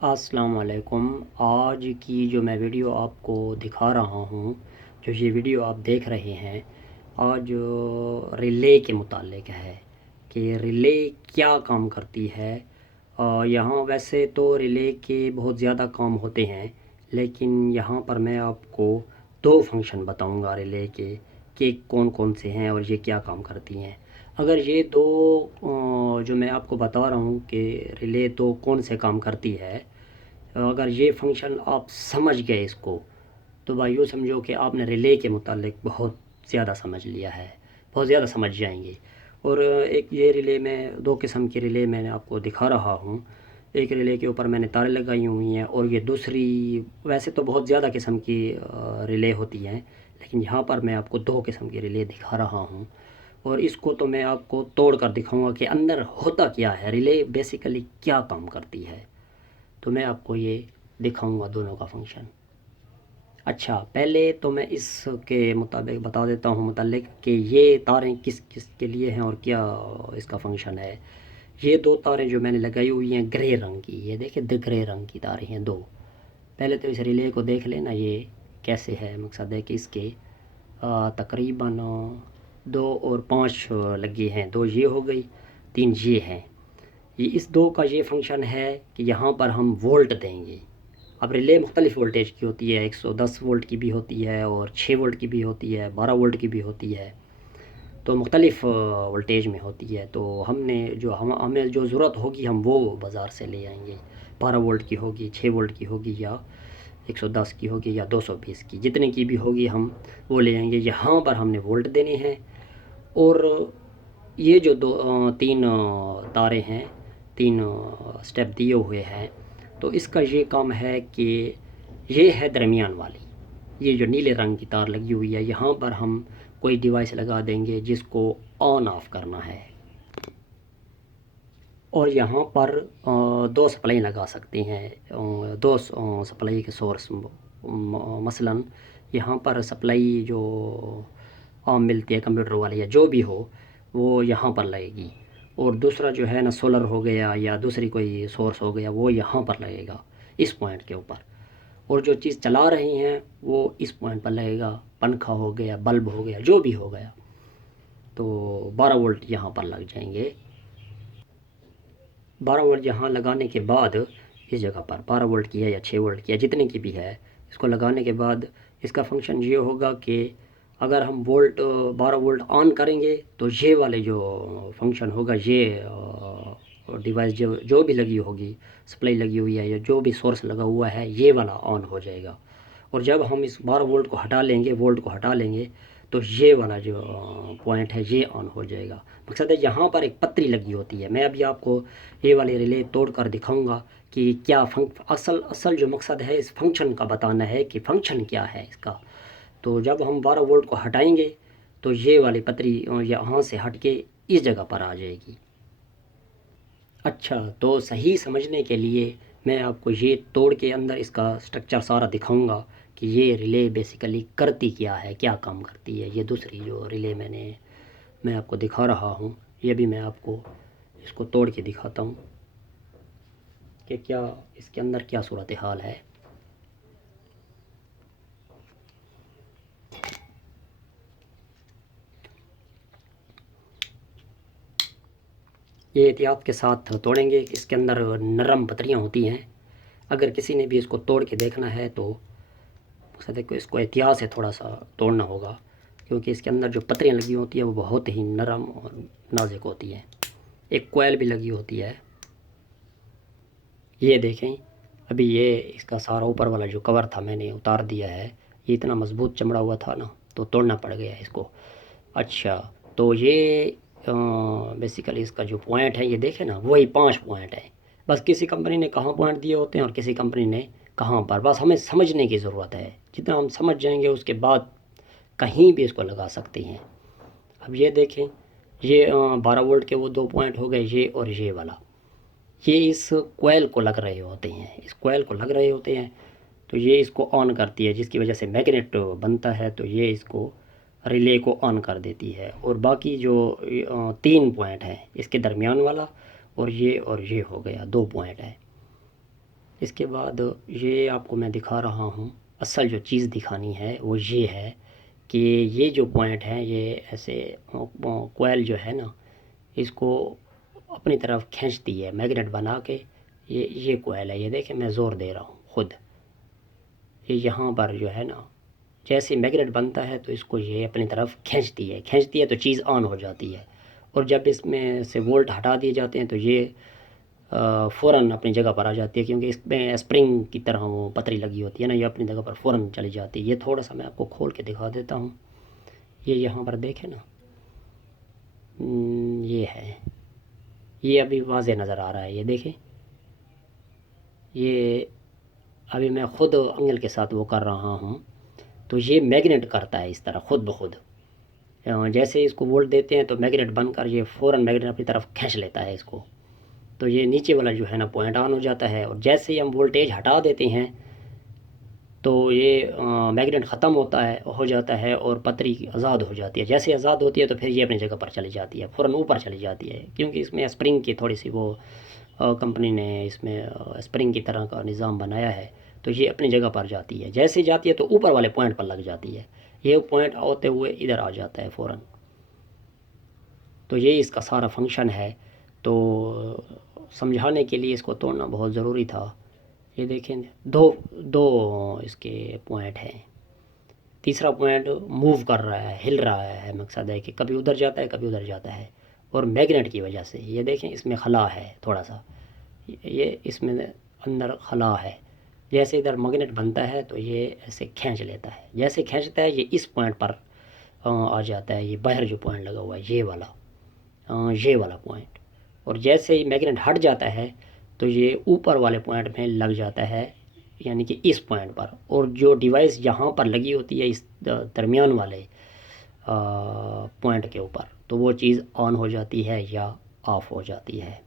अस्सलाम वालेकुम। आज की जो मैं वीडियो आपको दिखा रहा हूँ, जो ये वीडियो आप देख रहे हैं, आज रिले के मुतालिक है कि रिले क्या काम करती है। यहाँ वैसे तो रिले के बहुत ज़्यादा काम होते हैं, लेकिन यहाँ पर मैं आपको दो फंक्शन बताऊँगा रिले के कि कौन कौन से हैं और ये क्या काम करती हैं। अगर ये दो जो मैं आपको बता रहा हूँ कि रिले तो कौन से काम करती है, अगर ये फंक्शन आप समझ गए इसको, तो भाई यूँ समझो कि आपने रिले के मुतालिक बहुत ज़्यादा समझ लिया है, बहुत ज़्यादा समझ जाएंगे। और एक ये रिले में दो किस्म की रिले मैंने आपको दिखा रहा हूँ। एक रिले के ऊपर मैंने तारें लगाई हुई हैं और ये दूसरी, वैसे तो बहुत ज़्यादा किस्म की रिले होती हैं, लेकिन यहाँ पर मैं आपको दो किस्म की रिले दिखा रहा हूँ। और इसको तो मैं आपको तोड़ कर दिखाऊंगा कि अंदर होता क्या है, रिले बेसिकली क्या काम करती है। तो मैं आपको ये दिखाऊंगा दोनों का फंक्शन। अच्छा, पहले तो मैं इसके मुताबिक बता देता हूँ मुतल्लिक कि ये तारें किस किस के लिए हैं और क्या इसका फंक्शन है। ये दो तारें जो मैंने लगाई हुई हैं ग्रे रंग की, ये देखिए ग्रे रंग की तारें हैं दो। पहले तो इस रिले को देख लेना ये कैसे है। मकसद है कि इसके तकरीबन 2 और 5 लगे हैं। दो ये हो गई, तीन ये हैं। ये इस दो का ये फंक्शन है कि यहाँ पर हम वोल्ट देंगे। अब रिले मुख्तलिफ़ वोल्टेज की होती है, 110 वोल्ट की भी होती है और 6 वोल्ट की भी होती है, 12 वोल्ट की भी होती है। तो मुख्तलिफ़ वोल्टेज में होती है। तो हमने जो हमें जो ज़रूरत होगी हम वो बाज़ार से ले आएंगे। 12 वोल्ट की होगी, 6 वोल्ट की होगी, या 110 की होगी, या 220 की, जितने की भी होगी हम वो ले आएंगे। यहाँ पर हमने वोल्ट देने हैं। और ये जो तीन तारे हैं, तीन स्टेप दिए हुए हैं, तो इसका ये काम है कि ये है दरमियान वाली, ये जो नीले रंग की तार लगी हुई है, यहाँ पर हम कोई डिवाइस लगा देंगे जिसको ऑन ऑफ करना है। और यहाँ पर दो सप्लाई लगा सकते हैं, दो सप्लाई के सोर्स। मसलन यहाँ पर सप्लाई जो आम मिलती है कंप्यूटर वाली या जो भी हो, वो यहाँ पर लगेगी। और दूसरा जो है ना, सोलर हो गया या दूसरी कोई सोर्स हो गया, वो यहाँ पर लगेगा इस पॉइंट के ऊपर। और जो चीज़ चला रही हैं वो इस पॉइंट पर लगेगा। पंखा हो गया, बल्ब हो गया, जो भी हो गया, तो 12 वोल्ट यहाँ पर लग जाएंगे। 12 वोल्ट यहाँ लगाने के बाद इस जगह पर 12 वोल्ट की है या 6 वोल्ट की है, जितने की भी है, इसको लगाने के बाद इसका फंक्शन ये होगा कि अगर हम 12 वोल्ट ऑन करेंगे तो ये वाले जो फंक्शन होगा, ये डिवाइस जो जो भी लगी होगी, सप्लाई लगी हुई है या जो भी सोर्स लगा हुआ है, ये वाला ऑन हो जाएगा। और जब हम इस 12 वोल्ट को हटा लेंगे, वोल्ट को हटा लेंगे, तो ये वाला जो पॉइंट है ये ऑन हो जाएगा। मकसद है यहाँ पर एक पतरी लगी होती है। मैं अभी आपको ये वाले रिले तोड़ कर दिखाऊंगा कि क्या असल असल जो मकसद है इस फंक्शन का बताना है कि फंक्शन क्या है इसका। तो जब हम 12 वोल्ट को हटाएंगे तो ये वाली पतरी यहाँ से हट के इस जगह पर आ जाएगी। अच्छा, तो सही समझने के लिए मैं आपको ये तोड़ के अंदर इसका स्ट्रक्चर सारा दिखाऊंगा कि ये रिले बेसिकली करती क्या है, क्या काम करती है। ये दूसरी जो रिले मैं आपको दिखा रहा हूँ, ये भी मैं आपको इसको तोड़ के दिखाता हूँ कि क्या इसके अंदर क्या सूरत हाल है। ये एहतियात के साथ तोड़ेंगे। इसके अंदर नरम पतरियाँ होती हैं। अगर किसी ने भी इसको तोड़ के देखना है तो मकसद को इसको एहतियात से थोड़ा सा तोड़ना होगा, क्योंकि इसके अंदर जो पतरियाँ लगी होती हैं वो बहुत ही नरम और नाजुक होती हैं। एक कोयल भी लगी होती है। ये देखें, अभी ये इसका सारा ऊपर वाला जो कवर था मैंने उतार दिया है। ये इतना मज़बूत चमड़ा हुआ था ना, तो तोड़ना पड़ गया इसको। अच्छा, तो ये बेसिकली इसका जो पॉइंट है, ये देखें ना, वही 5 पॉइंट है। बस किसी कंपनी ने कहाँ पॉइंट दिए होते हैं और किसी कंपनी ने कहाँ पर, बस हमें समझने की ज़रूरत है। जितना हम समझ जाएंगे उसके बाद कहीं भी इसको लगा सकते हैं। अब ये देखें, ये 12 वोल्ट के वो 2 पॉइंट हो गए, ये और ये वाला, ये इस कोयल को लग रहे होते हैं, इस कोयल को लग रहे होते हैं। तो ये इसको ऑन करती है, जिसकी वजह से मैग्नेट बनता है, तो ये इसको रिले को ऑन कर देती है। और बाकी जो 3 पॉइंट हैं, इसके दरमियान वाला और ये हो गया 2 पॉइंट है। इसके बाद ये आपको मैं दिखा रहा हूँ, असल जो चीज़ दिखानी है वो ये है कि ये जो पॉइंट है ये ऐसे कोयल जो है ना, इसको अपनी तरफ खींचती है मैग्नेट बना के। ये कोयल है, ये देखें मैं ज़ोर दे रहा हूँ ख़ुद, ये यहाँ पर जो है ना, जैसे मैग्नेट बनता है तो इसको ये अपनी तरफ खींचती है तो चीज़ ऑन हो जाती है। और जब इसमें से वोल्ट हटा दिए जाते हैं तो ये फ़ौरन अपनी जगह पर आ जाती है, क्योंकि इसमें स्प्रिंग की तरह वो पतरी लगी होती है ना, ये अपनी जगह पर फ़ौरन चली जाती है। ये थोड़ा सा मैं आपको खोल के दिखा देता हूँ। ये यहाँ पर देखें ना, ये है, ये अभी वाज़े नज़र आ रहा है, ये देखें, ये अभी मैं ख़ुद एंगल के साथ वो कर रहा हूँ। तो ये मैग्नेट करता है इस तरह ख़ुद ब खुद। जैसे इसको वोल्ट देते हैं तो मैग्नेट बनकर ये फ़ौरन मैग्नेट अपनी तरफ खींच लेता है इसको। तो ये नीचे वाला जो है ना पॉइंट ऑन हो जाता है, और जैसे ही हम वोल्टेज हटा देते हैं तो ये मैग्नेट ख़त्म हो जाता है और पतरी आज़ाद हो जाती है। जैसे आज़ाद होती है तो फिर ये अपनी जगह पर चली जाती है, फ़ौरन ऊपर चली जाती है, क्योंकि इसमें स्प्रिंग की थोड़ी सी वो कंपनी ने इसमें स्प्रिंग की तरह का निज़ाम बनाया है। तो ये अपनी जगह पर जाती है, जैसे जाती है तो ऊपर वाले पॉइंट पर लग जाती है, ये पॉइंट होते हुए इधर आ जाता है फ़ौरन। तो ये इसका सारा फंक्शन है। तो समझाने के लिए इसको तोड़ना बहुत ज़रूरी था। ये देखें, दो दो इसके पॉइंट हैं। तीसरा पॉइंट मूव कर रहा है, हिल रहा है, मकसद है कि कभी उधर जाता है कभी उधर जाता है, और मैग्नेट की वजह से। ये देखें इसमें खला है थोड़ा सा, ये इसमें अंदर खला है। जैसे इधर मैग्नेट बनता है तो ये ऐसे खींच लेता है, जैसे खींचता है ये इस पॉइंट पर आ जाता है। ये बाहर जो पॉइंट लगा हुआ है ये वाला पॉइंट, और जैसे ही मैग्नेट हट जाता है तो ये ऊपर वाले पॉइंट में लग जाता है, यानी कि इस पॉइंट पर। और जो डिवाइस यहाँ पर लगी होती है इस दरमियान वाले पॉइंट के ऊपर, तो वो चीज़ ऑन हो जाती है या ऑफ़ हो जाती है।